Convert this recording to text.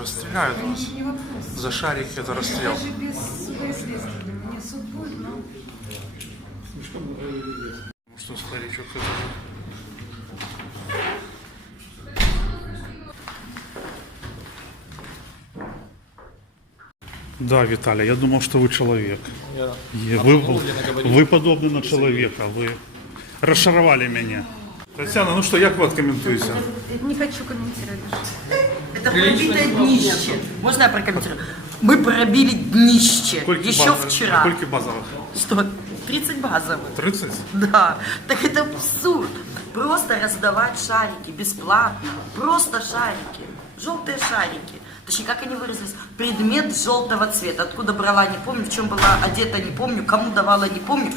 расстреляют нас. Не вопрос. За шарики это расстрел. Даже без суда и следствия. Мне суд будет, но... Ну что, старичок, это... Да, Виталий, я думал, что вы человек. Вы подобны на человека, вы расшаровали меня. Татьяна, ну что, як вы откомментуете? Не хочу комментировать даже. Это пробитое днище. Можно я прокомментирую? Мы пробили днище. Еще вчера. Сколько базовых? Что? 30 базовых. 30? Да. Так это абсурд. Просто раздавать шарики бесплатно. Просто шарики. Желтые шарики. Точнее, как они выразились? Предмет желтого цвета. Откуда брала, не помню. В чем была одета, не помню. Кому давала, не помню.